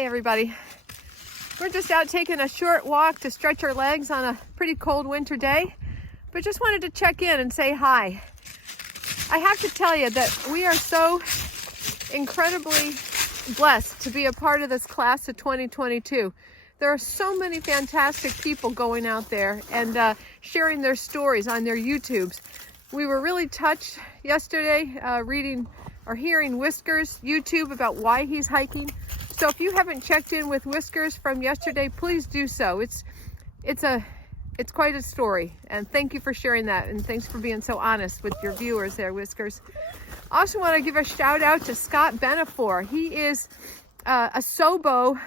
Hi everybody. We're just out taking a short walk to stretch our legs on a pretty cold winter day, but just wanted to check in and say hi. I have to tell you that we are so incredibly blessed to be a part of this class of 2022. There are so many fantastic people going out there and sharing their stories on their YouTubes. We were really touched yesterday reading or hearing Whiskers' YouTube about why he's hiking. So if you haven't checked in with Whiskers from yesterday, please do so. It's quite a story, and thank you for sharing that, and thanks for being so honest with your viewers there, Whiskers. I also want to give a shout out to Scott Benefor. He is a Sobo,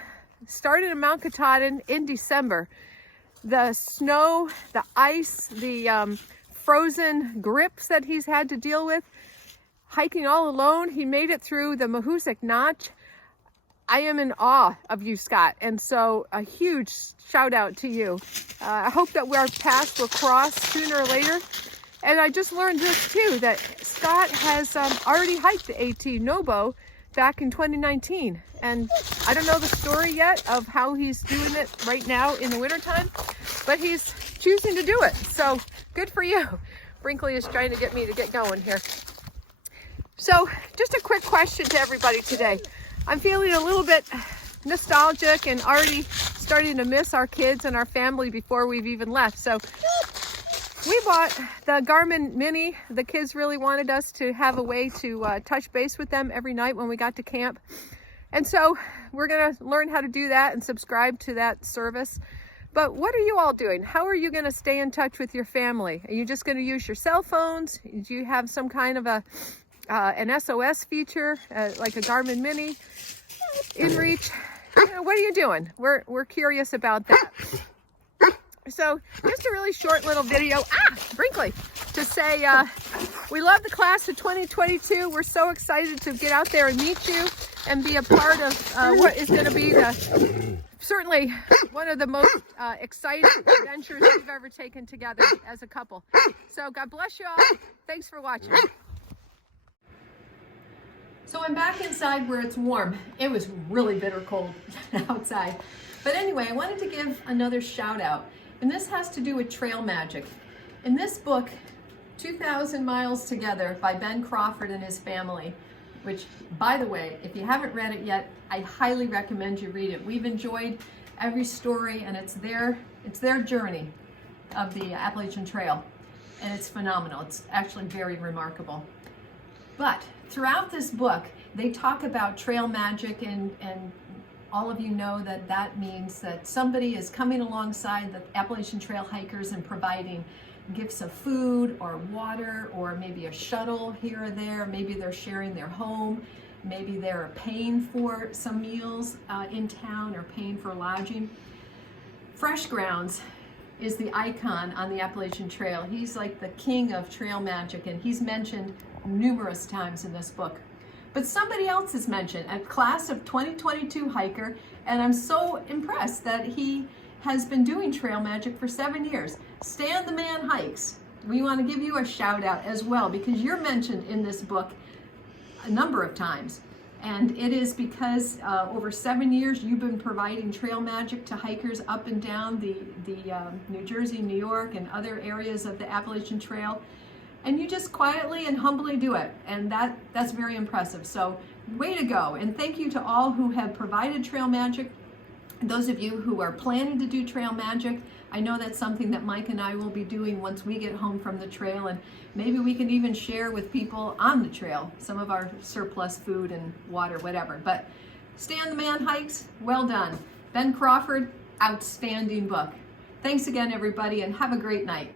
started in Mount Katahdin in December. The snow, the ice, the frozen grips that he's had to deal with, hiking all alone, he made it through the Mahoosic Notch. I am in awe of you, Scott, and so a huge shout out to you. I hope that our paths will cross sooner or later. And I just learned this too, that Scott has already hiked the AT Nobo back in 2019. And I don't know the story yet of how he's doing it right now in the wintertime, but he's choosing to do it. So good for you. Brinkley is trying to get me to get going here. So just a quick question to everybody today. I'm feeling a little bit nostalgic and already starting to miss our kids and our family before we've even left. So we bought the Garmin Mini. The kids really wanted us to have a way to touch base with them every night when we got to camp. And so we're gonna learn how to do that and subscribe to that service. But what are you all doing? How are you gonna stay in touch with your family? Are you just gonna use your cell phones? Do you have some kind of an SOS feature, like a Garmin Mini, InReach? What are you doing? We're curious about that. So just a really short little video, Brinkley, to say we love the class of 2022. We're so excited to get out there and meet you and be a part of what is going to be certainly one of the most exciting adventures we've ever taken together as a couple. So God bless you all. Thanks for watching. So I'm back inside where it's warm. It was really bitter cold outside. But anyway, I wanted to give another shout out. And this has to do with trail magic. In this book, 2,000 Miles Together by Ben Crawford and his family, which, by the way, if you haven't read it yet, I highly recommend you read it. We've enjoyed every story, and it's their journey of the Appalachian Trail. And it's phenomenal. It's actually very remarkable. But throughout this book, they talk about trail magic, and all of you know that that means that somebody is coming alongside the Appalachian Trail hikers and providing gifts of food or water, or maybe a shuttle here or there. Maybe they're sharing their home. Maybe they're paying for some meals in town or paying for lodging. Fresh Grounds is the icon on the Appalachian Trail. He's like the king of trail magic, and he's mentioned numerous times in this book. But somebody else is mentioned, a class of 2022 hiker, and I'm so impressed that he has been doing trail magic for 7 years. Stan the Man Hikes. We want to give you a shout out as well, because you're mentioned in this book a number of times. And it is because over 7 years you've been providing trail magic to hikers up and down the New Jersey, New York, and other areas of the Appalachian Trail. And you just quietly and humbly do it. And that's very impressive. So way to go. And thank you to all who have provided trail magic. Those of you who are planning to do trail magic, I know that's something that Mike and I will be doing once we get home from the trail. And maybe we can even share with people on the trail some of our surplus food and water, whatever. But Stan the Man Hikes, well done. Ben Crawford, outstanding book. Thanks again, everybody, and have a great night.